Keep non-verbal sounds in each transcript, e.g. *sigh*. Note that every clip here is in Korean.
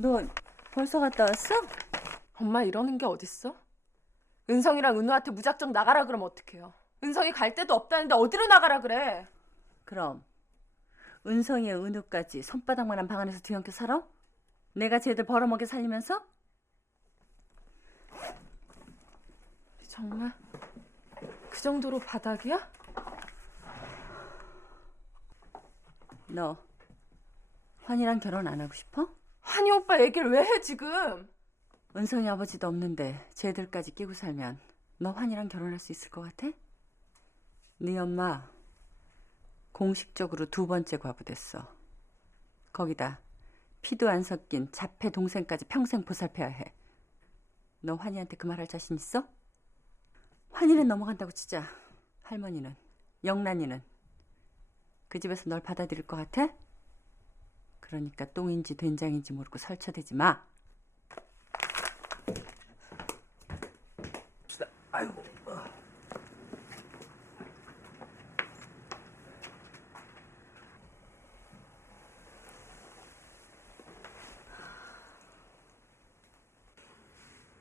너 벌써 갔다 왔어? 엄마 이러는 게 어딨어? 은성이랑 은우한테 무작정 나가라 그러면 어떡해요? 은성이 갈 데도 없다는데 어디로 나가라 그래? 그럼 은성이의 은우까지 손바닥만한 방 안에서 뒤엉켜 살아? 내가 쟤들 벌어먹여 살리면서? 정말 그 정도로 바닥이야? 너 환이랑 결혼 안 하고 싶어? 환희 오빠 얘기를 왜 해 지금? 은성이 아버지도 없는데 쟤들까지 끼고 살면 너 환이랑 결혼할 수 있을 것 같아? 네 엄마 공식적으로 두 번째 과부됐어. 거기다 피도 안 섞인 자폐 동생까지 평생 보살펴야 해. 너 환이한테 그 말 할 자신 있어? 환이는 넘어간다고 치자. 할머니는 영란이는 그 집에서 널 받아들일 것 같아? 그러니까 똥인지 된장인지 모르고 설쳐대지 마. 아이고.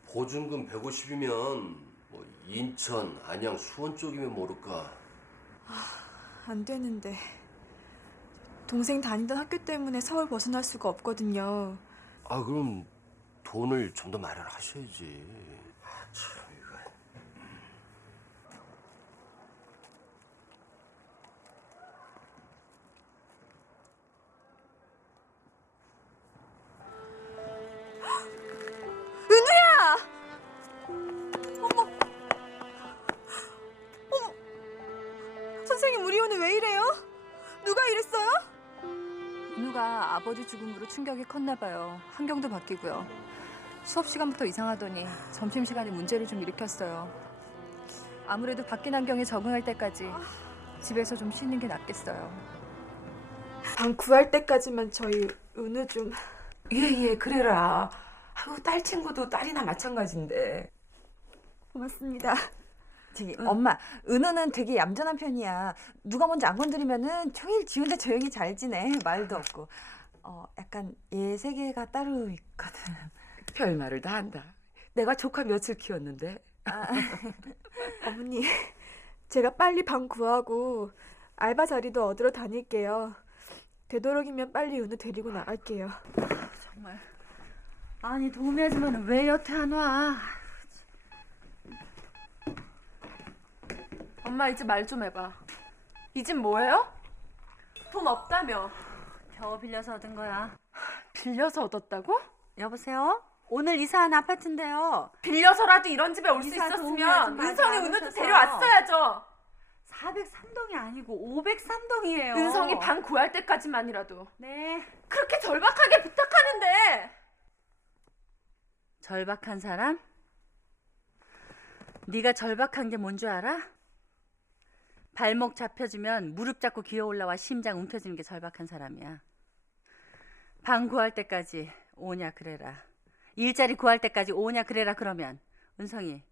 보증금 150이면 뭐 인천, 안양, 수원 쪽이면 모를까. 안 되는데. 동생 다니던 학교 때문에 서울 벗어날 수가 없거든요. 아 그럼 돈을 좀 더 마련하셔야지. 아, 참 죽음으로 충격이 컸나 봐요. 환경도 바뀌고요. 수업 시간부터 이상하더니 점심 시간에 문제를 좀 일으켰어요. 아무래도 바뀐 환경에 적응할 때까지 집에서 좀 쉬는 게 낫겠어요. 방 구할 때까지만 저희 은우 좀 예예 그래라. 아유 딸 친구도 딸이나 마찬가지인데. 고맙습니다. 저기 엄마 은우는 되게 얌전한 편이야. 누가 먼저 안 건드리면은 종일 지 혼자 조용히 잘 지내. 말도 없고. 어 약간 얘 세계가 따로 있거든. *laughs* 별말을 다 한다. 내가 조카 며칠 키웠는데. *laughs* 어머니, 제가 빨리 방 구하고 알바 자리도 얻으러 다닐게요. 되도록이면 빨리 은우 데리고 나갈게요. 정말. 아니 도우미 아줌마는 왜 여태 안 와? 엄마 이제 말 좀 해봐. 이 집 뭐예요? 돈 없다며. 겨우 빌려서 얻은 거야. 빌려서 얻었다고? 여보세요? 오늘 이사한 아파트인데요. 빌려서라도 이런 집에 올 수 이사 도움이 있었으면 은성이 안 은우도 오셔서. 데려왔어야죠. 403동이 아니고 503동이에요. 은성이 방 구할 때까지만이라도 네. 그렇게 절박하게 부탁하는데 절박한 사람? 네가 절박한 게 뭔 줄 알아? 발목 잡혀주면 무릎 잡고 기어 올라와 심장 움켜쥐는 게 절박한 사람이야. 방 구할 때까지 오냐 그래라. 일자리 구할 때까지 오냐 그래라 그러면 은성이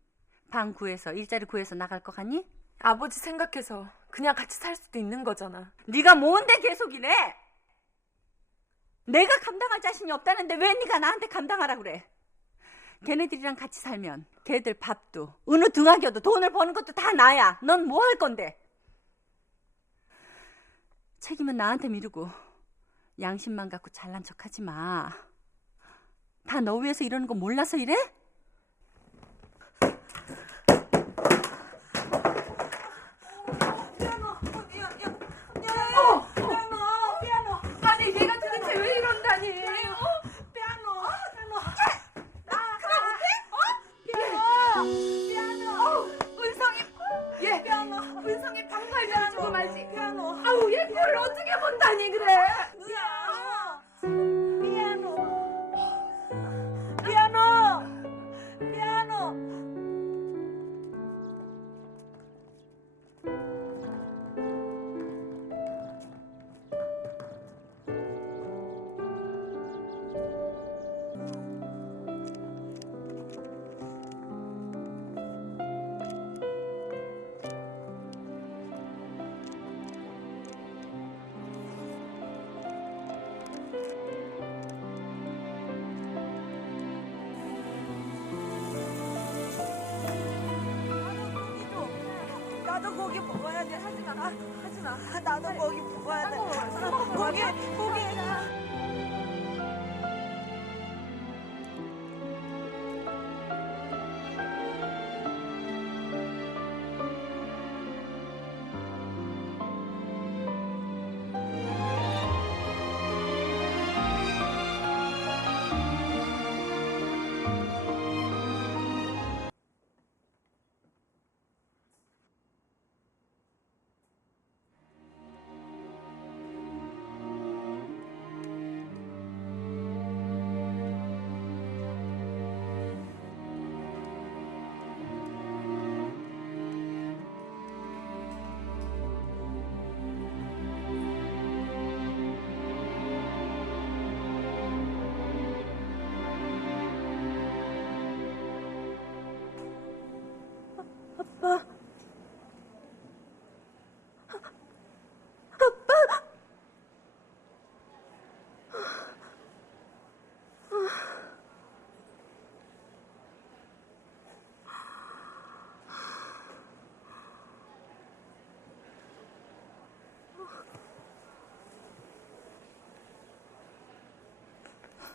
방 구해서 일자리 구해서 나갈 것 같니? 아버지 생각해서 그냥 같이 살 수도 있는 거잖아. 네가 뭔데 계속 이래? 내가 감당할 자신이 없다는데 왜 네가 나한테 감당하라 그래? 걔네들이랑 같이 살면 걔들 밥도 은우 등하교도 돈을 버는 것도 다 나야. 넌 뭐 할 건데? 책임은 나한테 미루고 양심만 갖고 잘난 척하지 마. 다 너 위해서 이러는 거 몰라서 이래? 나도 고기 먹어야 돼. 고기.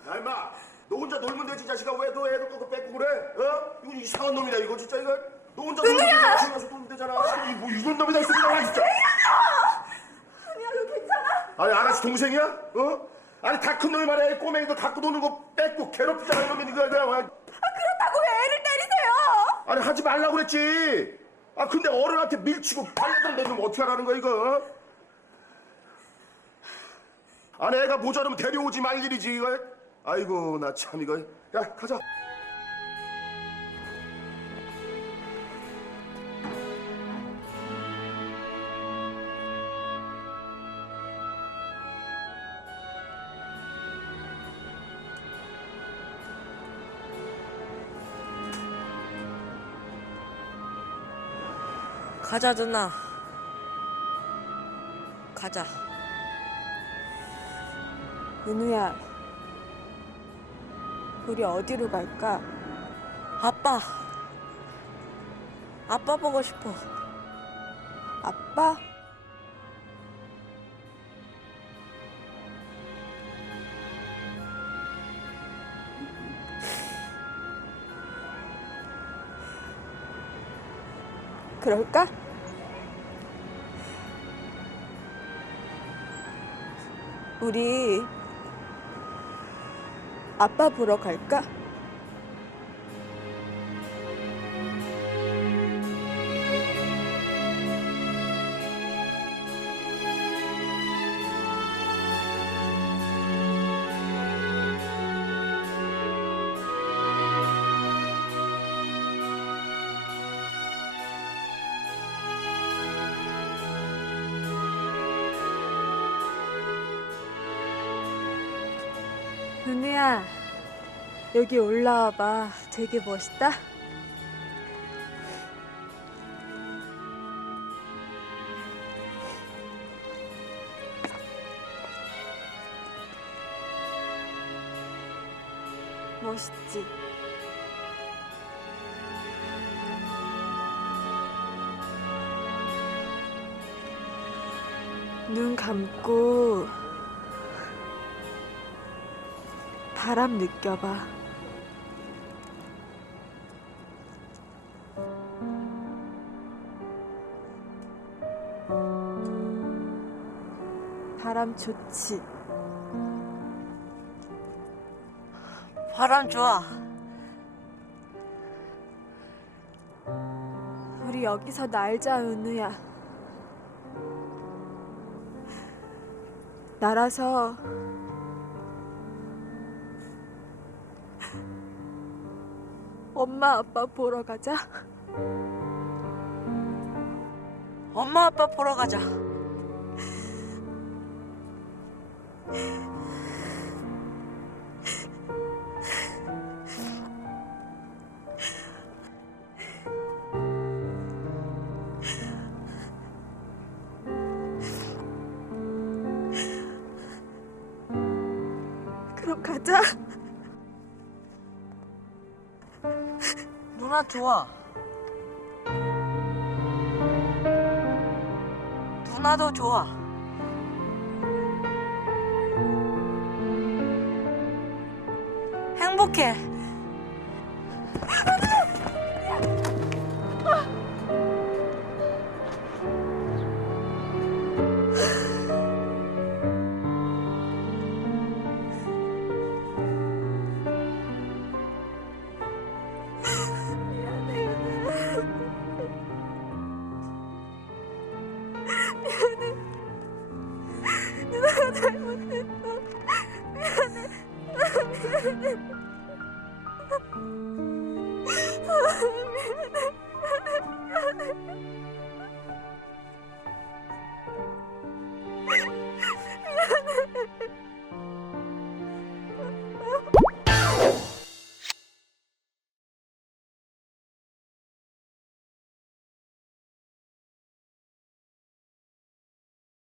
야 임마. 너 혼자 놀면 되지 자식아. 왜 너 애를 꺾고 뺏고 그래? 어? 이거 이상한 놈이다 이거 진짜. 이거 너 혼자 놀면 집에 가서 놀면 되잖아. 이뭐 이런 놈이다 있어 그냥 진짜. 은희야 너 괜찮아? 아니 알았어 동생이야? 어? 아니 다 큰 놈이 말이야. 이 꼬맹이도 갖고 노는 거 뺏고 괴롭히잖아 이놈이. 이거 그냥 아 그렇다고 왜 애를 때리세요? 아니 하지 말라고 그랬지. 아 근데 어른한테 밀치고 발레동 내면 어떻게 하라는 거야 이거 어? 아니 애가 모자르면 데려오지 말 일이지 이거 아이고 나 참 이거 야 가자 가자 누나. 가자. 은우야, 우리 어디로 갈까? 아빠. 아빠 보고 싶어. 아빠? 그럴까? 우리 아빠 보러 갈까? 은우야, 여기 올라와 봐. 되게 멋있다. 멋있지? 눈 감고 바람 느껴봐. 바람 좋지? 바람 좋아. 우리 여기서 날자, 은우야. 날아서 엄마 아빠 보러 가자. 엄마 아빠 보러 가자. 그럼 가자. 좋아. 누나도 좋아. 행복해.